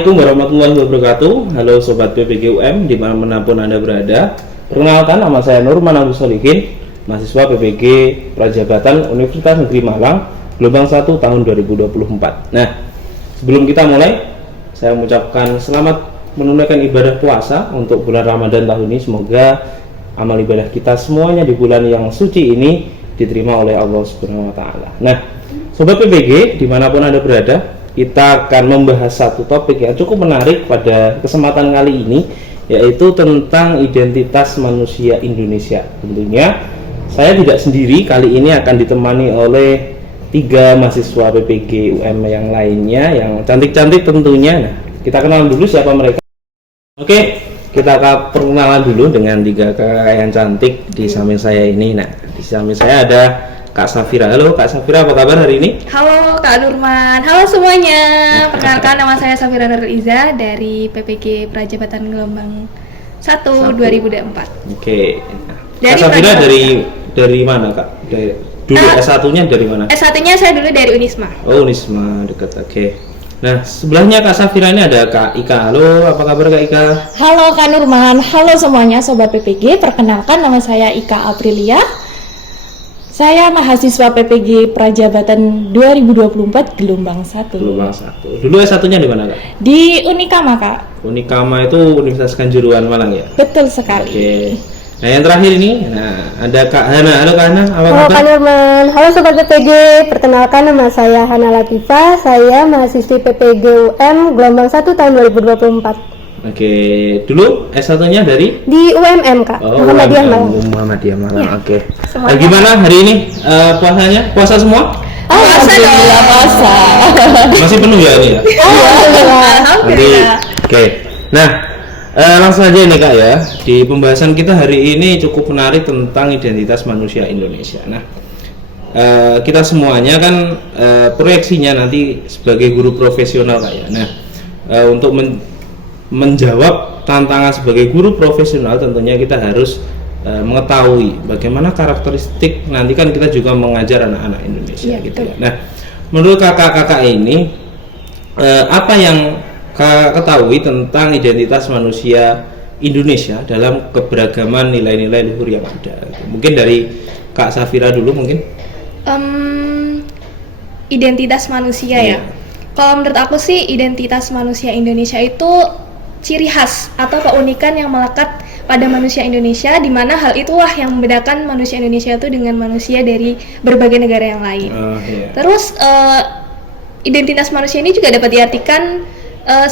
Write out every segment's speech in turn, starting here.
Assalamualaikum warahmatullahi wabarakatuh. Halo Sobat PPG UM dimanapun Anda berada. Perkenalkan, nama saya Nurman Abdul Solihin, mahasiswa PPG Prajabatan Universitas Negeri Malang, gelombang 1 tahun 2024. Nah, sebelum kita mulai, saya mengucapkan selamat menunaikan ibadah puasa untuk bulan Ramadan tahun ini. Semoga amal ibadah kita semuanya di bulan yang suci ini diterima oleh Allah Subhanahu wa Ta'ala. Nah, Sobat PPG dimanapun Anda berada, kita akan membahas satu topik yang cukup menarik pada kesempatan kali ini, yaitu tentang identitas manusia Indonesia. Tentunya saya tidak sendiri, kali ini akan ditemani oleh 3 mahasiswa PPG UM yang lainnya yang cantik-cantik tentunya. Nah, kita kenal dulu siapa mereka. Oke, kita akan perkenalan dulu dengan 3 kakak yang cantik di samping saya ini. Nah, di samping saya ada Kak Safira. Halo Kak Safira, apa kabar hari ini? Halo Kak Nurman, halo semuanya. Perkenalkan, nama saya Safira Nurul Iza dari PPG Prajabatan Gelombang 1 2024. Oke. Kak Safira dari mana Kak? Dulu S1-nya dari mana? S1-nya saya dulu dari Unisma. Oh, Unisma, dekat. Oke. Nah, sebelahnya Kak Safira ini ada Kak Ika. Halo, apa kabar Kak Ika? Halo Kak Nurman, halo semuanya Sobat PPG. Perkenalkan, nama saya Ika Aprilia. Saya mahasiswa PPG Prajabatan 2024 gelombang 1. Gelombang 1. Dulu S1-nya di mana Kak? Di Unikama Kak. Unikama itu Universitas Kanjuruhan Malang ya? Betul sekali. Oke. Nah, yang terakhir ini, ada Kak Hana. Halo Kak Hana, apa Halo kabar? Kak Nurman, halo Sobat PPG. Perkenalkan, nama saya Hana Latifah. Saya mahasiswi PPG UM gelombang 1 tahun 2024. Oke, dulu S1-nya dari? Di UMM Kak, Muhammadiyah Malang. Muhammadiyah Malang. Ya. Oke. Semuanya. Gimana hari ini puasanya? Puasa semua? Alhamdulillah puasa. Masih penuh ya ini ya? Alhamdulillah. Oke. Nah, langsung aja nih Kak ya. Di pembahasan kita hari ini cukup menarik tentang identitas manusia Indonesia. Nah, kita semuanya kan proyeksinya nanti sebagai guru profesional Kak ya. Nah, untuk menjawab tantangan sebagai guru profesional, tentunya kita harus mengetahui bagaimana karakteristik, nanti kan kita juga mengajar anak-anak Indonesia gitu ya. Nah, menurut kakak-kakak ini apa yang kakak ketahui tentang identitas manusia Indonesia dalam keberagaman nilai-nilai luhur yang ada? Mungkin dari Kak Safira dulu mungkin. Identitas manusia ya. Kalau menurut aku sih, identitas manusia Indonesia itu ciri khas atau keunikan yang melekat pada manusia Indonesia, di mana hal itulah yang membedakan manusia Indonesia itu dengan manusia dari berbagai negara yang lain. Terus identitas manusia ini juga dapat diartikan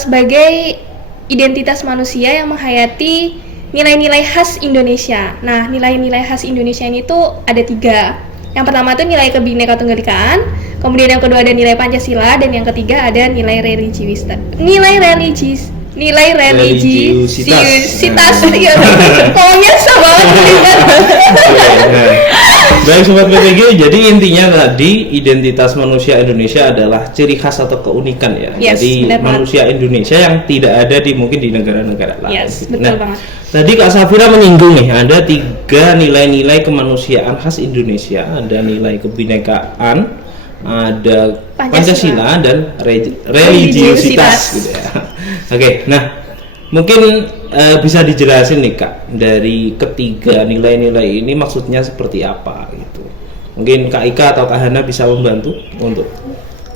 sebagai identitas manusia yang menghayati nilai-nilai khas Indonesia. Nah, nilai-nilai khas Indonesia ini tuh ada 3. Yang pertama itu nilai Kebhinneka-Tunggal-Ikaan, kemudian yang kedua ada nilai Pancasila, dan yang ketiga ada nilai religiusitas. Nilai religiusitas. Iya. Pokoknya sama banget. Baik Sobat PPG, jadi intinya tadi identitas manusia Indonesia adalah ciri khas atau keunikan ya. Yes, jadi manusia Indonesia yang tidak ada mungkin di negara-negara lain. Yes, betul banget. Tadi Kak Safira menyinggung nih, ada 3 nilai-nilai kemanusiaan khas Indonesia. Ada nilai kebinekaan, ada Pancasila dan religiusitas gitu ya. Oke, nah mungkin bisa dijelasin nih Kak, dari ketiga nilai-nilai ini maksudnya seperti apa gitu. Mungkin Kak Ika atau Kak Hana bisa membantu untuk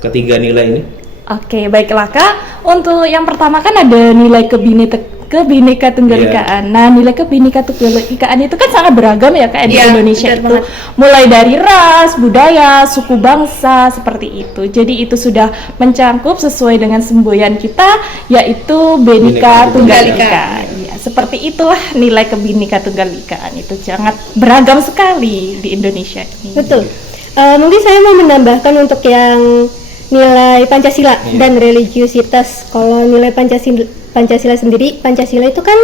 ketiga nilai ini. Oke, baiklah Kak. Untuk yang pertama kan ada nilai Kebhinneka-Tunggal-Ikaan. Nah, nilai Kebhinneka-Tunggal-Ikaan itu kan sangat beragam ya Kak di Indonesia itu. Mulai dari ras, budaya, suku bangsa, seperti itu. Jadi itu sudah mencangkup sesuai dengan semboyan kita, yaitu Bhinneka Tunggal Ika. Ya, seperti itulah nilai Kebhinneka-Tunggal-Ikaan itu sangat beragam sekali di Indonesia ini. Betul. Mungkin saya mau menambahkan untuk yang nilai Pancasila dan religiusitas. Kalau nilai Pancasila sendiri, Pancasila itu kan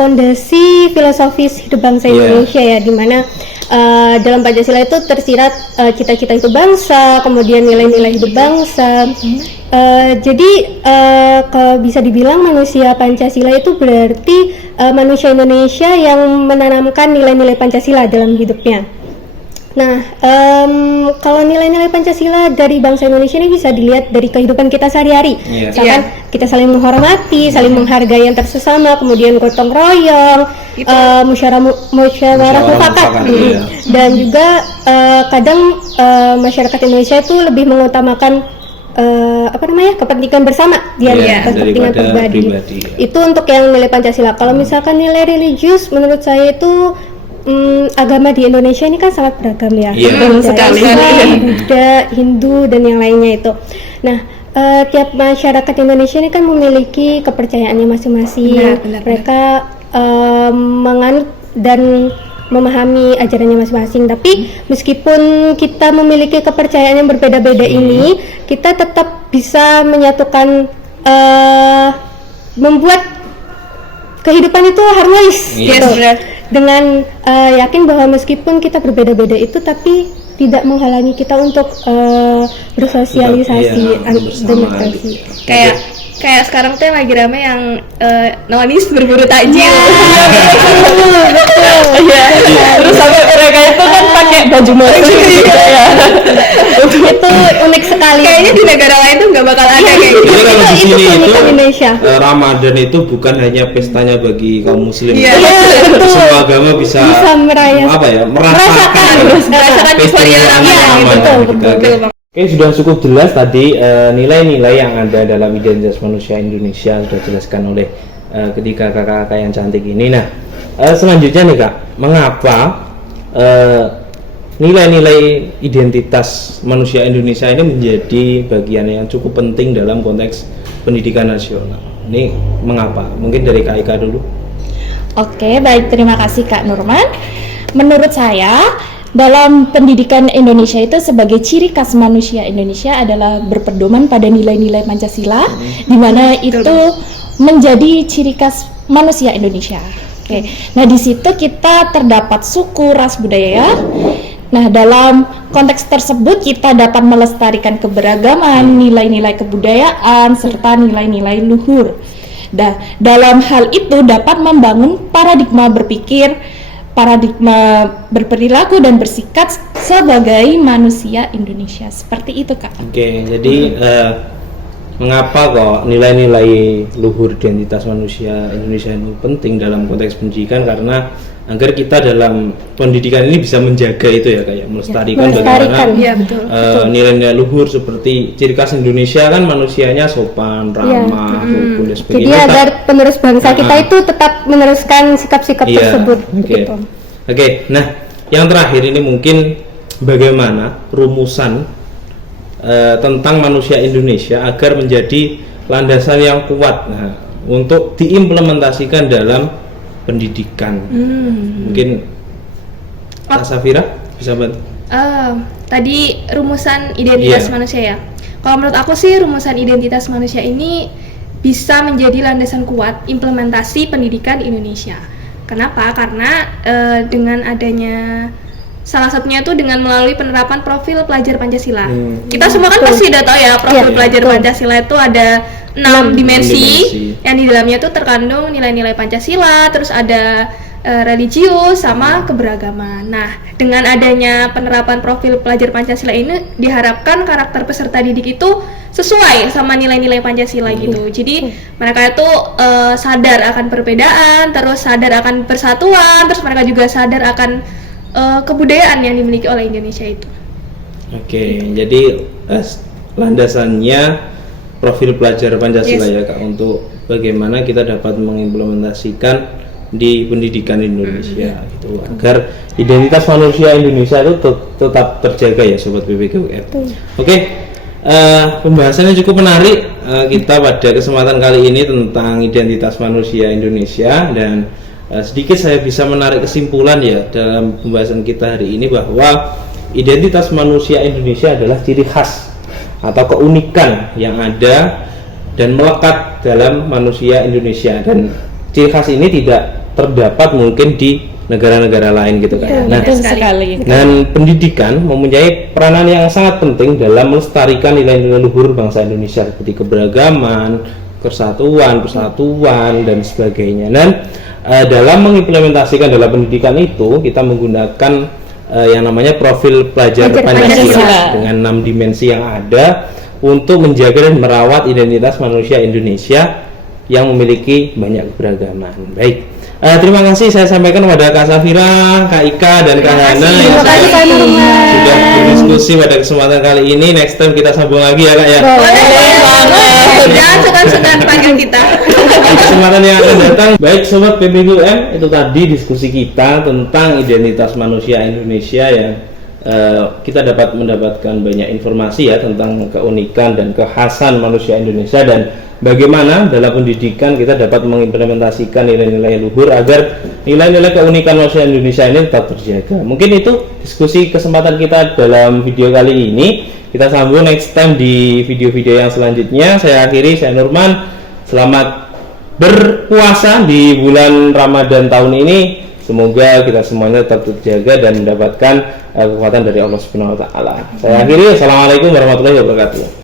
pondasi filosofis hidup bangsa Indonesia ya, dimana dalam Pancasila itu tersirat cita-cita itu bangsa, kemudian nilai-nilai hidup bangsa. Jadi kalau bisa dibilang manusia Pancasila itu berarti manusia Indonesia yang menanamkan nilai-nilai Pancasila dalam hidupnya. Nah, kalau nilai-nilai Pancasila dari bangsa Indonesia ini bisa dilihat dari kehidupan kita sehari-hari. Misalkan kita saling menghormati, saling menghargai antar sesama, kemudian gotong royong, musyawarah mufakat. Dan juga kadang masyarakat Indonesia itu lebih mengutamakan kepentingan bersama kepentingan pribadi. Itu untuk yang nilai Pancasila. Kalau misalkan nilai religius, menurut saya itu agama di Indonesia ini kan sangat beragam ya. Sekali. Islam, Buddha, Hindu dan yang lainnya itu. Nah, tiap masyarakat Indonesia ini kan memiliki kepercayaannya masing-masing. Mereka menganut dan memahami ajarannya masing-masing. Tapi meskipun kita memiliki kepercayaan yang berbeda-beda ini, kita tetap bisa menyatukan, membuat kehidupan itu harmonis. Gitu. Dengan yakin bahwa meskipun kita berbeda-beda itu, tapi tidak menghalangi kita untuk bersosialisasi demokrasi. Kayak sekarang tuh yang lagi rame yang nonis berburu takjil. Terus sampai mereka itu kan pakai baju muslim gitu ya. Itu unik sekali. Kayaknya di negara lain tuh nggak bakal ada kayak gitu. Jadi kalau di sini itu Indonesia. Ramadan itu bukan hanya pestanya bagi kaum muslim. Semua agama bisa merayakan merasakan euforia Ramadan. Betul. Oke, sudah cukup jelas tadi nilai-nilai yang ada dalam identitas manusia Indonesia sudah dijelaskan oleh ketiga kakak-kakak yang cantik ini. Nah, selanjutnya nih Kak, mengapa nilai-nilai identitas manusia Indonesia ini menjadi bagian yang cukup penting dalam konteks pendidikan nasional? Ini mengapa? Mungkin dari Kak Ika dulu. Oke, baik, terima kasih Kak Nurman. Menurut saya, dalam pendidikan Indonesia itu sebagai ciri khas manusia Indonesia adalah berpedoman pada nilai-nilai Pancasila, di mana itu menjadi ciri khas manusia Indonesia. Oke. Nah, di situ kita terdapat suku, ras, budaya. Nah, dalam konteks tersebut kita dapat melestarikan keberagaman, nilai-nilai kebudayaan serta nilai-nilai luhur. Dalam hal itu dapat membangun paradigma berpikir, paradigma berperilaku dan bersikap sebagai manusia Indonesia. Seperti itu Kak. Oke, jadi mengapa kok nilai-nilai luhur identitas manusia Indonesia ini penting dalam konteks pendidikan? Karena agar kita dalam pendidikan ini bisa menjaga itu ya, kayak melestarikan bagaimana nilai-nilai luhur seperti ciri khas Indonesia kan manusianya sopan, ramah, rukun dan sebagainya. Jadi agar penerus bangsa kita itu tetap meneruskan sikap-sikap tersebut. Oke. Nah, yang terakhir ini mungkin bagaimana rumusan tentang manusia Indonesia agar menjadi landasan yang kuat untuk diimplementasikan dalam pendidikan. Mungkin Kak Safira bisa bantu. Tadi rumusan identitas manusia ya. Kalau menurut aku sih rumusan identitas manusia ini bisa menjadi landasan kuat implementasi pendidikan di Indonesia. Kenapa? Karena dengan adanya salah satunya itu dengan melalui penerapan profil pelajar Pancasila. Kita semua kan pasti udah tahu ya profil pelajar Pancasila itu ada 6 dimensi yang di dalamnya itu terkandung nilai-nilai Pancasila, terus ada religius sama keberagaman. Nah, dengan adanya penerapan profil pelajar Pancasila ini diharapkan karakter peserta didik itu sesuai sama nilai-nilai Pancasila gitu. Jadi mereka itu sadar akan perbedaan, terus sadar akan persatuan, terus mereka juga sadar akan kebudayaan yang dimiliki oleh Indonesia itu. Oke, jadi landasannya profil pelajar Pancasila ya Kak, untuk bagaimana kita dapat mengimplementasikan di pendidikan Indonesia gitu, agar identitas manusia Indonesia itu tetap terjaga ya Sobat PPGUM. Oke, pembahasannya cukup menarik kita pada kesempatan kali ini tentang identitas manusia Indonesia, dan sedikit saya bisa menarik kesimpulan ya dalam pembahasan kita hari ini bahwa identitas manusia Indonesia adalah ciri khas atau keunikan yang ada dan melekat dalam manusia Indonesia, dan ciri khas ini tidak terdapat mungkin di negara-negara lain gitu kan. Nah, dan pendidikan mempunyai peranan yang sangat penting dalam melestarikan nilai-nilai luhur bangsa Indonesia seperti keberagaman, persatuan dan sebagainya. Dan dalam mengimplementasikan dalam pendidikan itu kita menggunakan yang namanya profil pelajar Pelajar Pancasila Pancasila. dengan 6 dimensi yang ada untuk menjaga dan merawat identitas manusia Indonesia yang memiliki banyak keberagaman. Baik, terima kasih saya sampaikan kepada Kak Safira, Kak Ika, dan Kak Hana yang Terima kasih Pak Nurman. sudah berdiskusi pada kesempatan kali ini. Next time kita sambung lagi ya Kak ya. Jangan suka-sukaan panggil kita. Di kesempatan yang akan datang. Baik Sobat PPGUM, itu tadi diskusi kita tentang identitas manusia Indonesia yang kita dapat mendapatkan banyak informasi ya tentang keunikan dan kekhasan manusia Indonesia dan bagaimana dalam pendidikan kita dapat mengimplementasikan nilai-nilai luhur agar nilai-nilai keunikan manusia Indonesia ini tetap terjaga. Mungkin itu diskusi kesempatan kita dalam video kali ini. Kita sambung next time di video-video yang selanjutnya. Saya akhiri, saya Nurman. Selamat berpuasa di bulan Ramadan tahun ini. Semoga kita semuanya tetap terjaga dan mendapatkan kekuatan dari Allah Subhanahu wa taala. Saya akhiri, assalamualaikum warahmatullahi wabarakatuh.